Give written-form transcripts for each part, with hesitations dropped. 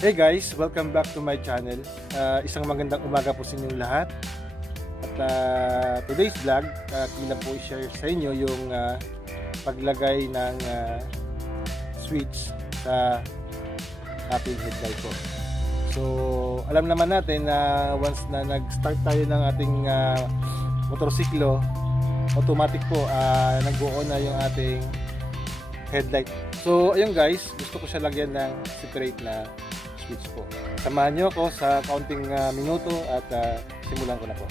Hey guys, welcome back to my channel. Isang magandang umaga po sa inyong lahat. At today's vlog, kailan po i-share sa inyo yung paglagay ng switch sa ating headlight po. So, alam naman natin na once na nag-start tayo ng ating motorsiklo, automatic po nag-on na yung ating headlight. So, ayun guys, gusto ko siya lagyan ng separate na switch po. Samahan nyo ako sa kaunting minuto at simulan ko na po.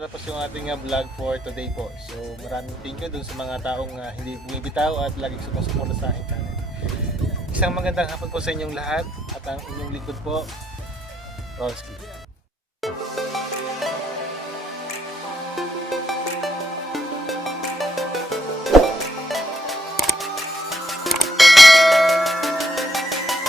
Tapos yung ating vlog for today po. So maraming thank you dun sa mga taong hindi bumibitaw at laging sumusuporta sa aking channel. Isang magandang hapon po sa inyong lahat at ang inyong lingkod po, Rolski.